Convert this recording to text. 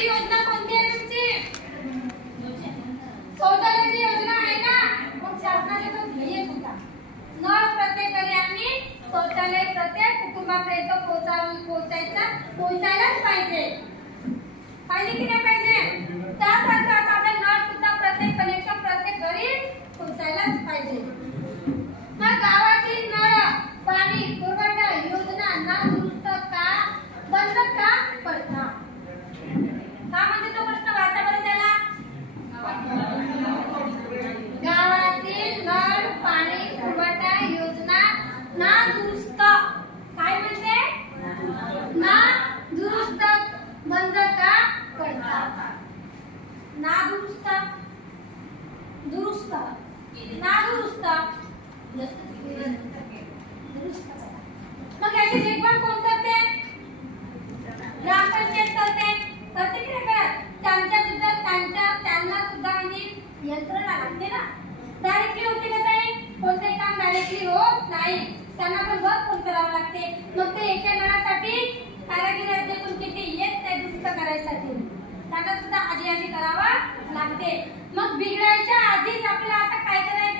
ती योजना कोणती आहे तुमची? शौचालयाची योजना आहे ना? मग शासनाने तो ध्येय होता नळ प्रत्येक घरी आणि शौचालय प्रत्येक कुटुंबापर्यंत पोहोचायलाच पाहिजे की नाही पाहिजे? त्याच अर्थात आपले नळ सुद्धा प्रत्येक कनेक्शन प्रत्येक घरी पोहोचायलाच पाहिजे। मग गावातील नळ पाणी पुरवठा योजना नादुरुस्त का बंद का पडता? का म्हणजे तो प्रश्न वाचा बरं त्याला। गावातील नळ पाणी पुरवठा योजना नादुरुस्त काय म्हणते? नादुरुस्त बंद का पडता? नादुरुस्त दुरुस्त नादुरुस्त मग याची देखभाल कोण करते? ग्रामपंचायत करते की नाही? त्यांना सुद्धा म्हणजे यंत्रणा लागते ना। डायरेक्टली होते का ताई? कोणते काम डायरेक्टली होत नाही, त्यांना पण वर्क फोन करावं लागते। मग ते एका नळासाठी कारागीर राज्यातून किती येत ते दुरुस्त करायसाठी त्यांना सुद्धा आधी करावं लागते। मग बिघडायच्या आधीच आपल्याला आता काय करायचं?